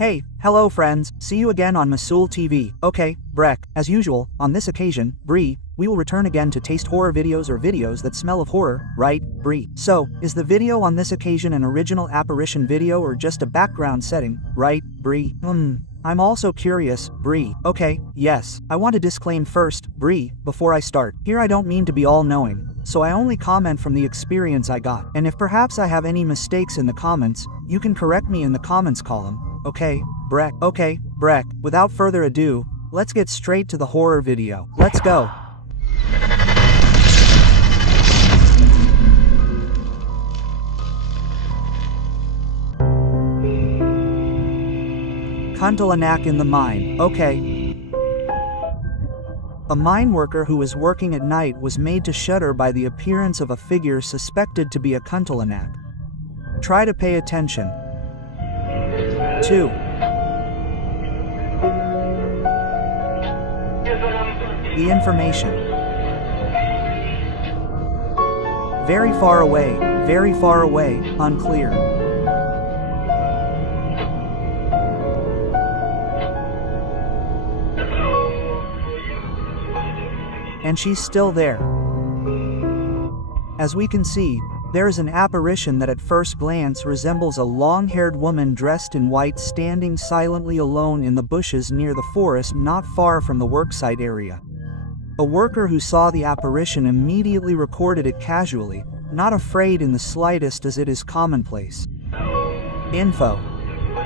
Hey, hello friends, see you again on Mas Yul TV. Okay, Breck, as usual, on this occasion, Bree, we will return again to taste horror videos or videos that smell of horror, right, Bree? So, is the video on this occasion an original apparition video or just a background setting, right, Bree? I'm also curious, Bree. Okay, yes, I want to disclaim first, Bree, before I start. Here I don't mean to be all-knowing, so I only comment from the experience I got. And if perhaps I have any mistakes in the comments, you can correct me in the comments column, okay, Breck? Okay, Breck, without further ado, let's get straight to the horror video. Let's go. Kuntilanak in the mine, okay. A mine worker who was working at night was made to shudder by the appearance of a figure suspected to be a kuntilanak. Try to pay attention. 2. The information. Very far away, unclear. And she's still there. As we can see, there is an apparition that at first glance resembles a long-haired woman dressed in white standing silently alone in the bushes near the forest not far from the worksite area. A worker who saw the apparition immediately recorded it casually, not afraid in the slightest as it is commonplace. Info.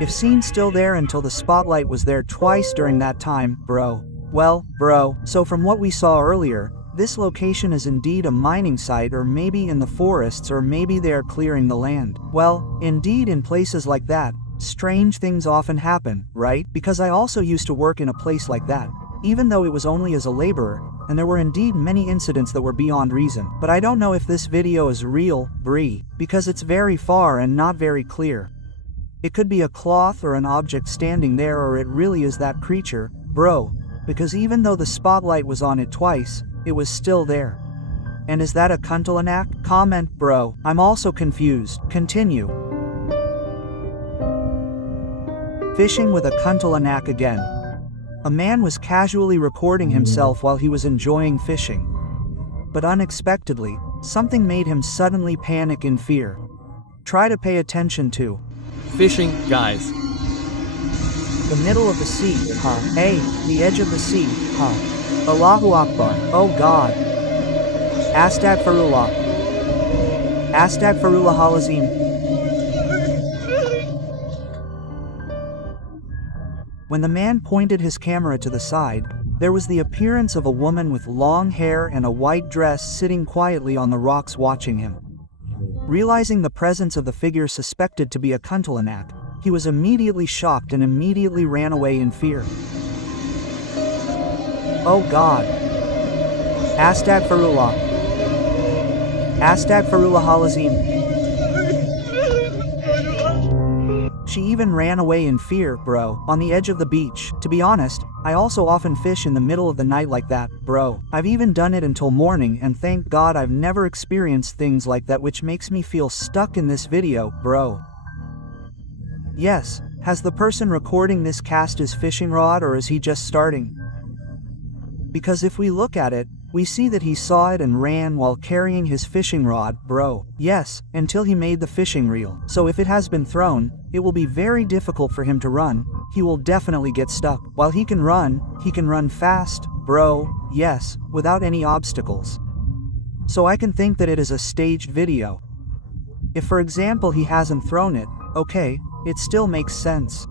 If seen still there until the spotlight was there twice during that time, bro. Well, bro, so from what we saw earlier, this location is indeed a mining site or maybe in the forests or maybe they are clearing the land. Well, indeed in places like that, strange things often happen, right? Because I also used to work in a place like that, even though it was only as a laborer, and there were indeed many incidents that were beyond reason. But I don't know if this video is real, Bree, because it's very far and not very clear. It could be a cloth or an object standing there or it really is that creature, bro. Because even though the spotlight was on it twice, it was still there. And is that a kuntilanak? Comment, bro. I'm also confused. Continue. Fishing with a kuntilanak again. A man was casually recording himself while he was enjoying fishing. But unexpectedly, something made him suddenly panic in fear. Try to pay attention to. Fishing, guys. The middle of the sea, huh? Hey, the edge of the sea, huh? Allahu Akbar, oh God. Astagfirullah. Astagfirullah halazim. When the man pointed his camera to the side, there was the appearance of a woman with long hair and a white dress sitting quietly on the rocks watching him. Realizing the presence of the figure suspected to be a kuntilanak, he was immediately shocked and immediately ran away in fear. Oh God. Astagfirullah. Astagfirullah halazim. She even ran away in fear, bro, on the edge of the beach. To be honest, I also often fish in the middle of the night like that, bro. I've even done it until morning and thank God I've never experienced things like that, which makes me feel stuck in this video, bro. Yes, has the person recording this cast his fishing rod or is he just starting? Because if we look at it, we see that he saw it and ran while carrying his fishing rod, bro. Yes, until he made the fishing reel. So if it has been thrown, it will be very difficult for him to run. He will definitely get stuck. While he can run fast, bro, yes, without any obstacles. So I can think that it is a staged video. If for example he hasn't thrown it, okay, it still makes sense.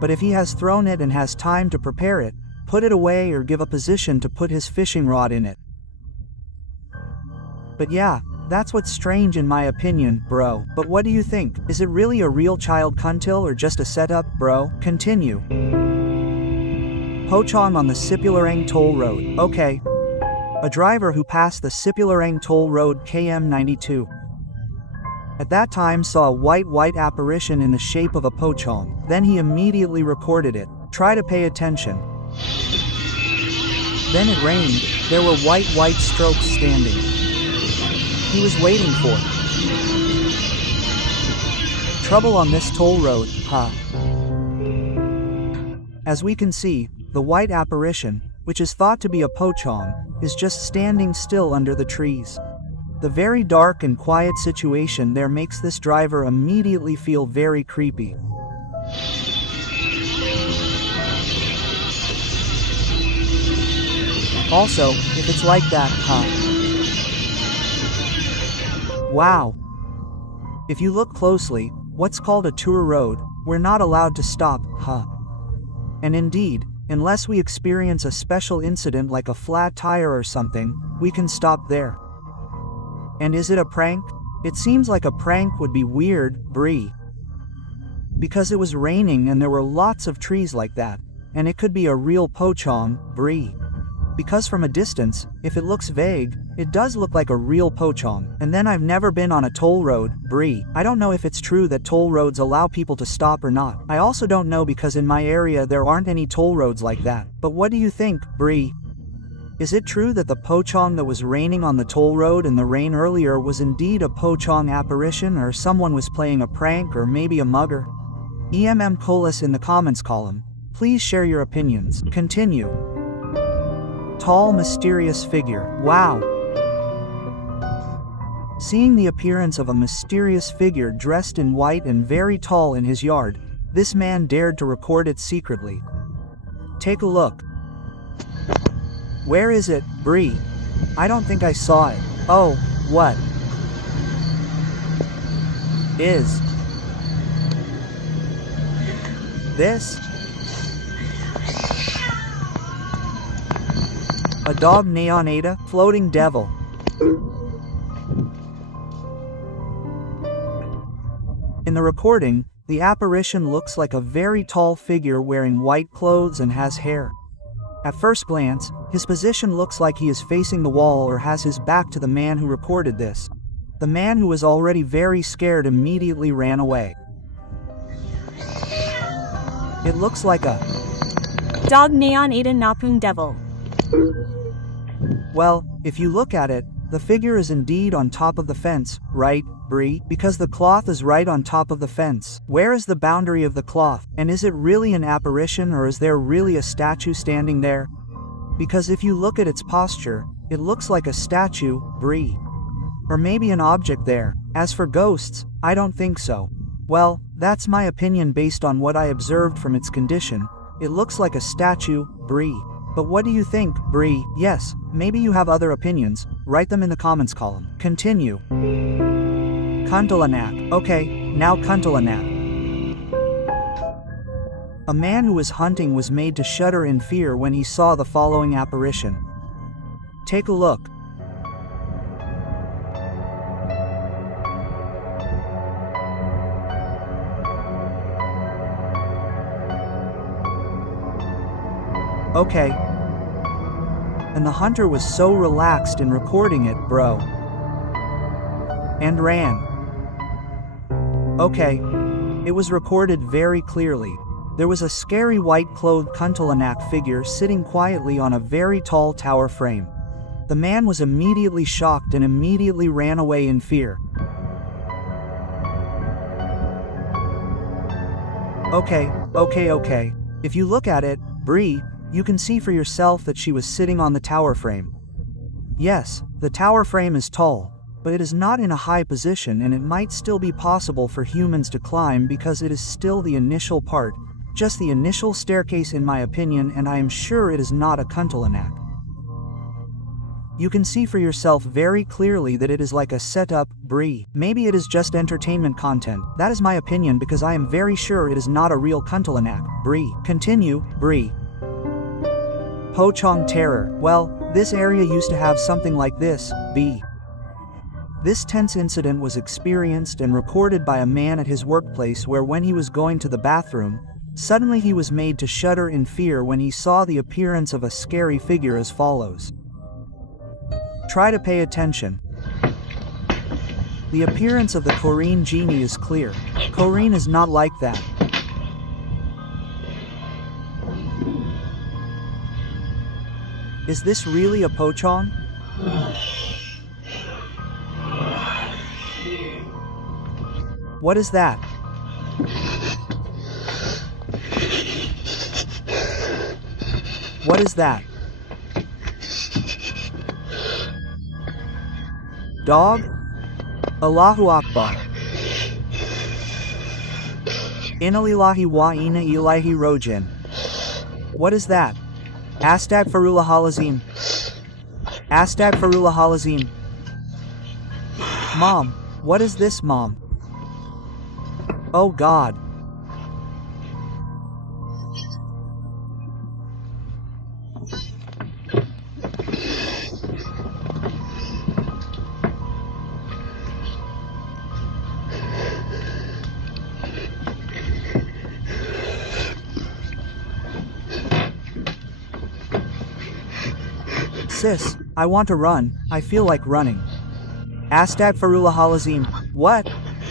But if he has thrown it and has time to prepare it, put it away or give a position to put his fishing rod in it. But yeah, that's what's strange in my opinion, bro. But what do you think? Is it really a real child kuntil or just a setup, bro? Continue. Pochong on the Sipularang Toll Road. Okay. A driver who passed the Sipularang Toll Road KM 92. At that time saw a white apparition in the shape of a pochong. Then he immediately recorded it. Try to pay attention. Then it rained. There were white strokes standing. He was waiting for it. Trouble on this toll road, huh? As we can see, the white apparition, which is thought to be a pochong, is just standing still under the trees. The very dark and quiet situation there makes this driver immediately feel very creepy. Also, if it's like that, huh? Wow! If you look closely, what's called a tour road, we're not allowed to stop, huh? And indeed, unless we experience a special incident like a flat tire or something, we can stop there. And is it a prank? It seems like a prank would be weird, Bree. Because it was raining and there were lots of trees like that, and it could be a real pochong, Bree. Because from a distance, if it looks vague, it does look like a real pochong. And then I've never been on a toll road, Bree. I don't know if it's true that toll roads allow people to stop or not. I also don't know because in my area there aren't any toll roads like that. But what do you think, Bree? Is it true that the pochong that was raining on the toll road in the rain earlier was indeed a pochong apparition, or someone was playing a prank, or maybe a mugger? Colas in the comments column. Please share your opinions. Continue. Tall, mysterious figure. Wow! Seeing the appearance of a mysterious figure dressed in white and very tall in his yard, this man dared to record it secretly. Take a look. Where is it, Bree? I don't think I saw it. Oh, what? Is this a dog neon Ada? Floating devil. In the recording, the apparition looks like a very tall figure wearing white clothes and has hair. At first glance, his position looks like he is facing the wall or has his back to the man who recorded this. The man, who was already very scared, immediately ran away. It looks like a dog neon Ada Napung devil. Well, if you look at it, the figure is indeed on top of the fence, right, Bree? Because the cloth is right on top of the fence. Where is the boundary of the cloth? And is it really an apparition, or is there really a statue standing there? Because if you look at its posture, it looks like a statue, Bree. Or maybe an object there. As for ghosts, I don't think so. Well, that's my opinion based on what I observed from its condition. It looks like a statue, Bree. But what do you think, Bree? Yes, maybe you have other opinions. Write them in the comments column. Continue. Kuntalanak. Okay, now Kuntalanak. A man who was hunting was made to shudder in fear when he saw the following apparition. Take a look. Okay. And the hunter was so relaxed in recording it, bro. And ran. Okay. It was recorded very clearly. There was a scary white-clothed Kuntalanak figure sitting quietly on a very tall tower frame. The man was immediately shocked and immediately ran away in fear. Okay. If you look at it, Bree, you can see for yourself that she was sitting on the tower frame. Yes, the tower frame is tall, but it is not in a high position, and it might still be possible for humans to climb because it is still the initial part, just the initial staircase in my opinion, and I am sure it is not a Kuntalanak. You can see for yourself very clearly that it is like a setup, Bree. Maybe it is just entertainment content. That is my opinion because I am very sure it is not a real Kuntalanak, Bree. Continue, Bree. Pochong terror. Well, this area used to have something like this, B. This tense incident was experienced and recorded by a man at his workplace where when he was going to the bathroom, suddenly he was made to shudder in fear when he saw the appearance of a scary figure as follows. Try to pay attention. The appearance of the Korean genie is clear. Korean is not like that. Is this really a pochong? What is that? What is that? Dog? Allahu Akbar. Innalillahi wa inna ilaihi rojin. What is that? Astagfirullahalazim. Astagfirullahalazim. Mom, what is this, Mom? Oh God. Sis, I want to run, I feel like running. Astagfirullahalazim. What?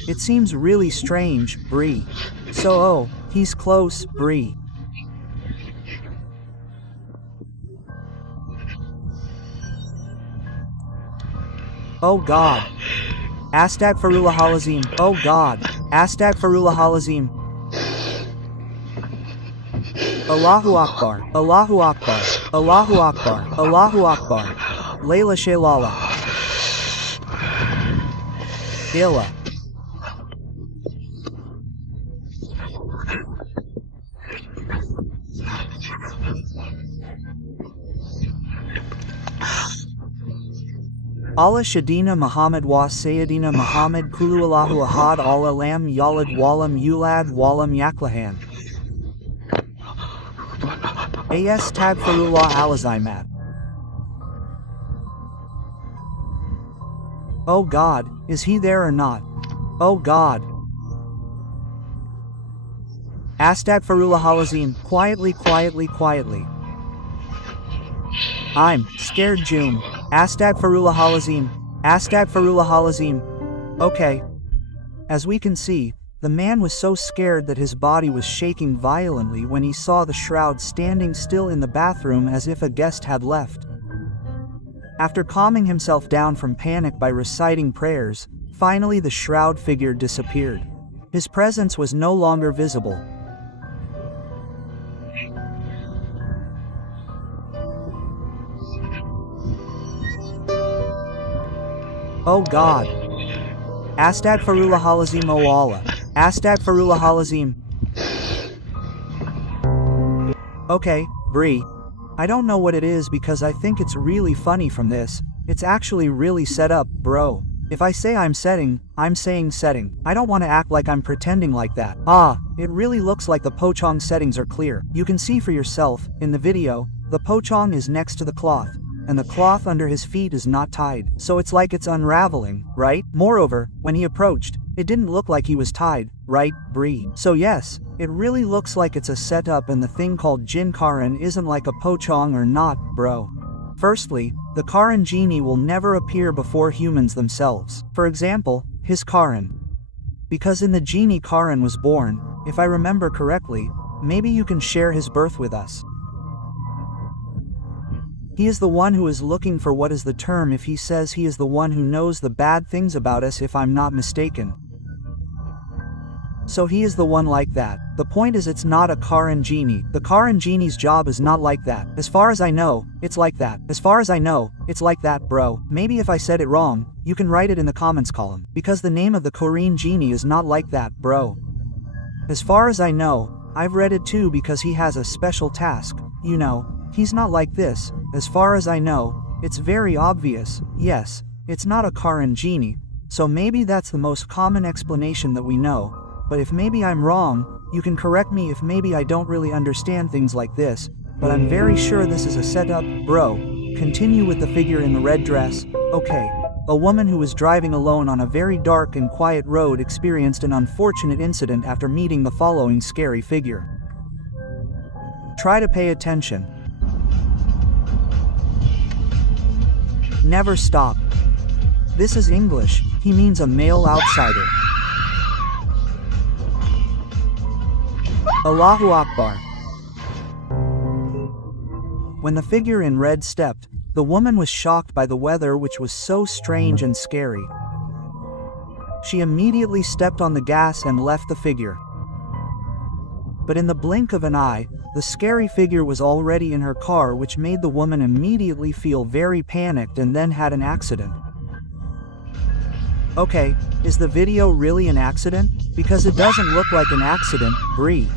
It seems really strange, Bree. So he's close, Bree. Oh God. Astagfirullahalazim. Oh God. Astagfirullahalazim. Allahu Akbar. Allahu Akbar. Allahu Akbar. Allahu Akbar. Layla Shaylala. Illa. Allah Shadina Muhammad wa Sayyidina Muhammad Kulu Allahu Ahad Al Alam Yalad Walam Yulad Walam Yaklahan. As Tagfirullah Alazimat. Oh God, is he there or not? Oh God. Astagfirullahalazim. Quietly, quietly, quietly. I'm scared, June. Astagfirullahalazim. Astagfirullahalazim. Okay. As we can see, the man was so scared that his body was shaking violently when he saw the shroud standing still in the bathroom as if a guest had left. After calming himself down from panic by reciting prayers, finally the shroud figure disappeared. His presence was no longer visible. Oh God. Astagfirullahalazim. O Allah. Astagfirullahalazim. Okay, Bree. I don't know what it is because I think it's really funny from this. It's actually really set up, bro. If I say I'm saying setting. I don't want to act like I'm pretending like that. It really looks like the pochong settings are clear. You can see for yourself, in the video, the pochong is next to the cloth, and the cloth under his feet is not tied. So it's like it's unraveling, right? Moreover, when he approached, it didn't look like he was tied, right, Bree? So yes, it really looks like it's a setup and the thing called Jin Karan isn't like a pochong or not, bro. Firstly, the Karan genie will never appear before humans themselves. For example, his Karan. Because in the genie Karan was born, if I remember correctly, maybe you can share his birth with us. He is the one who is looking for what is the term if he says he is the one who knows the bad things about us if I'm not mistaken. So he is the one like that. The point is it's not a Karan genie. The Karan genie's job is not like that. As far as I know, it's like that. As far as I know, it's like that, bro. Maybe if I said it wrong, you can write it in the comments column. Because the name of the Korean genie is not like that, bro. As far as I know, I've read it too because he has a special task. You know, he's not like this. As far as I know, it's very obvious. Yes, it's not a Karan genie. So maybe that's the most common explanation that we know. But if maybe I'm wrong, you can correct me if maybe I don't really understand things like this, but I'm very sure this is a setup, bro. Continue with the figure in the red dress. Okay. A woman who was driving alone on a very dark and quiet road experienced an unfortunate incident after meeting the following scary figure. Try to pay attention. Never stop. This is English. He means a male outsider. Allahu Akbar. When the figure in red stepped, the woman was shocked by the weather which was so strange and scary. She immediately stepped on the gas and left the figure. But in the blink of an eye, the scary figure was already in her car, which made the woman immediately feel very panicked and then had an accident. Okay, is the video really an accident? Because it doesn't look like an accident, Bree.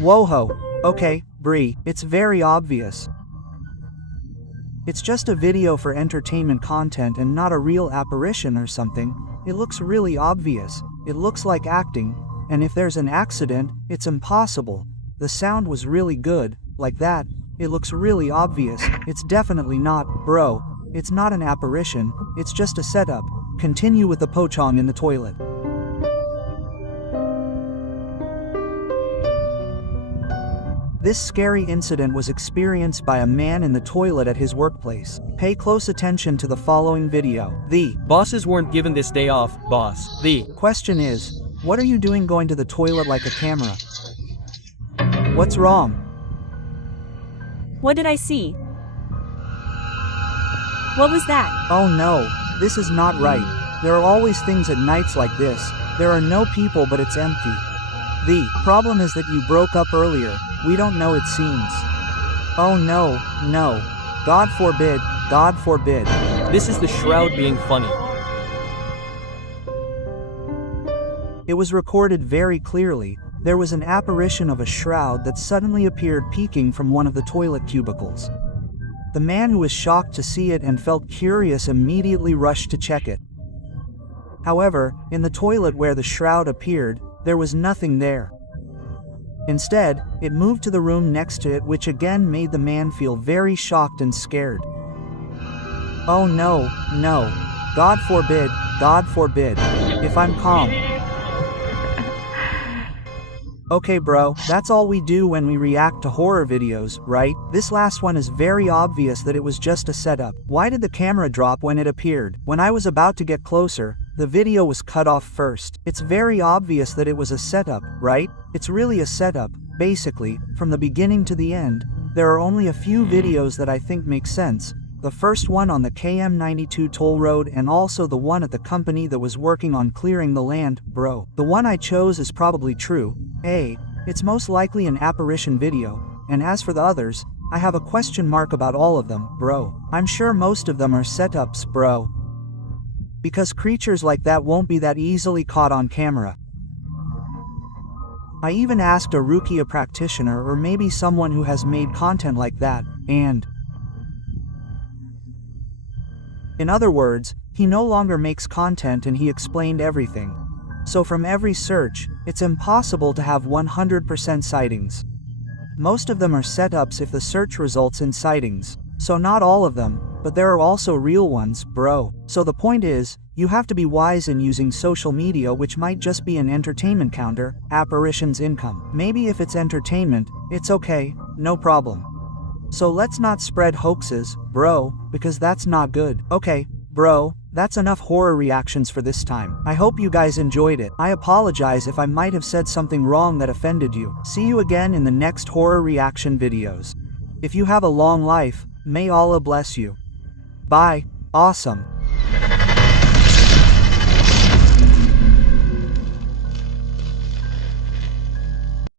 Whoa-ho. Okay, Bree, it's very obvious. It's just a video for entertainment content and not a real apparition or something. It looks really obvious. It looks like acting, and if there's an accident, it's impossible. The sound was really good, like that. It looks really obvious. It's definitely not, bro. It's not an apparition, it's just a setup. Continue with the pochong in the toilet. This scary incident was experienced by a man in the toilet at his workplace. Pay close attention to the following video. The bosses weren't given this day off, boss. The question is, what are you doing going to the toilet like a camera? What's wrong? What did I see? What was that? Oh no, this is not right. There are always things at nights like this. There are no people but it's empty. The problem is that you broke up earlier. We don't know, it seems. Oh no, no. God forbid, God forbid. This is the shroud being funny. It was recorded very clearly. There was an apparition of a shroud that suddenly appeared peeking from one of the toilet cubicles. The man who was shocked to see it and felt curious immediately rushed to check it. However, in the toilet where the shroud appeared, there was nothing there. Instead, it moved to the room next to it, which again made the man feel very shocked and scared. Oh no, no. God forbid, God forbid. If I'm calm. Okay bro, that's all we do when we react to horror videos, right? This last one is very obvious that it was just a setup. Why did the camera drop when it appeared? When I was about to get closer, the video was cut off first. It's very obvious that it was a setup, right? It's really a setup, basically, from the beginning to the end. There are only a few videos that I think make sense. The first one on the KM92 toll road and also the one at the company that was working on clearing the land, bro. The one I chose is probably true. It's most likely an apparition video, and as for the others, I have a question mark about all of them, bro. I'm sure most of them are setups, bro. Because creatures like that won't be that easily caught on camera. I even asked a Rukia practitioner or maybe someone who has made content like that, and in other words, he no longer makes content and he explained everything. So from every search, it's impossible to have 100% sightings. Most of them are setups if the search results in sightings. So not all of them, but there are also real ones, bro. So the point is, you have to be wise in using social media, which might just be an entertainment counter, apparitions income. Maybe if it's entertainment, it's okay, no problem. So let's not spread hoaxes, bro, because that's not good. Okay, bro, that's enough horror reactions for this time. I hope you guys enjoyed it. I apologize if I might have said something wrong that offended you. See you again in the next horror reaction videos. If you have a long life, may Allah bless you. Bye. Awesome.